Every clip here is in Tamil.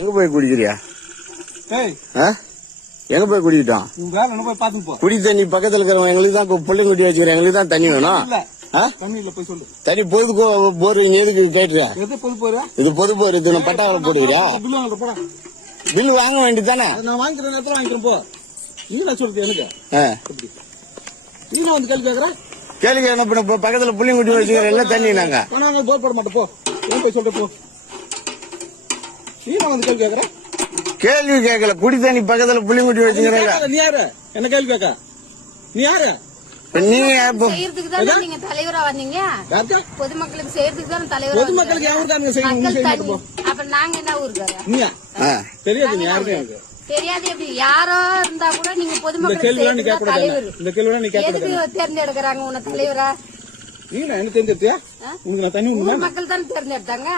எங்க போய் குடிக்கிறியா? எங்க போய் குடிக்கிட்டோம்? குடி தண்ணி பக்கத்துல இருக்கிறவங்க எங்களுக்கு தான் பிள்ளைங்க குட்டி வச்சுக்கிறேன், எங்களுக்கு தான் தண்ணி வேணும். தண்ணி பொது போர் இங்க எதுக்கு கேட்டுற? இது பொது போர், இது பட்டாவை போடுக்கிறியா? பில்லு வாங்க வேண்டியதானே? நான் வாங்கிக்கிற நேரத்தில் வாங்கிக்கிறேன் போ. நீங்க சொல்றது எனக்கு நீங்க வந்து கேள்வி கேட்கறேன். கேள்வி என்ன பண்ண பக்கத்துல புள்ளிங்க குட்டி வச்சுக்கிறேன், எல்லாம் தண்ணி நாங்க போர் போட மாட்டோம். போ ஏன் போய் சொல்ற போ. நீ வந்து கேள்வி கேட்கற? கேள்வி கேட்கல, குடி தண்ணி பக்கத்துல புள்ளிங்க குட்டி வச்சுக்கிறேன். நீ யாரு என்ன கேள்வி கேட்க? நீ யாரு? நீங்க செய்யறதுக்கு தானே நீங்க தலைவரா வந்தீங்க? பொதுமக்களுக்கு செய்யறதுக்கு தானே தலைவரா? பொதுமக்களுக்கு யாரு செய்யணும்? அப்ப நாங்க என்ன ஊருக்கார? தெரியாது. நீ யாருக்கு எனக்கு தெரியாது. எப்படி யாரோ இருந்தா கூட நீங்க பொதுமக்களுக்கு தலைவர். இந்த கேள்வி நீ கேட்க எதுக்கு தேர்ந்தெடுக்கிறாங்க உன்னை தலைவரா? நீ என்ன தேர்ந்தெடுத்தியா? உனக்கு நான் தண்ணி மக்கள் தானே தேர்ந்தெடுத்தாங்க.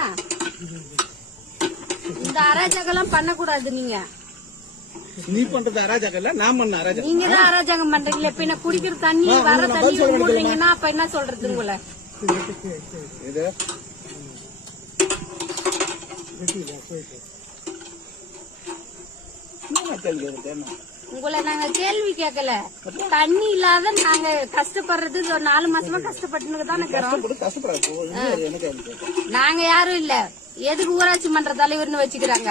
இந்த அராஜகம் பண்ணக்கூடாது. நீங்க நீ பண்றது அராஜகம் இல்ல, நான் பண்ண அராஜகம். நீங்க தான் அராஜகம் பண்றீங்களா? பின்ன குடிக்கிற தண்ணி வர தண்ணி மூடுறீங்கன்னா அப்ப என்ன சொல்றது உங்களை? உங்களை நாங்க கேள்வி கேட்கல. தண்ணி இல்லாத நாங்க கஷ்டப்படுறது 4 மாசமா கஷ்டப்பட்டு தானே இருக்கிறோம். நாங்க யாரும் இல்ல. எதுக்கு ஊராட்சி மன்ற தலைவர்னு வச்சுக்கிறாங்க?